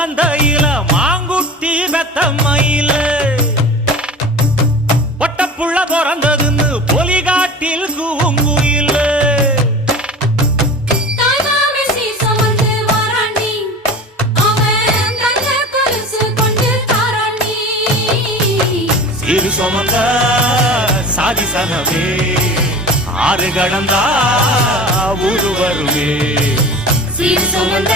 மந்தையில மாங்குட்டி பெத்தம்மையில பொட்டப்புள்ள பிறந்ததுன்னு பொலிகாட்டில் கூங்குயில சீரு சுமந்த சாதி சனவே ஆறு கடந்தா ஊரு வருவே சீர் சுமந்த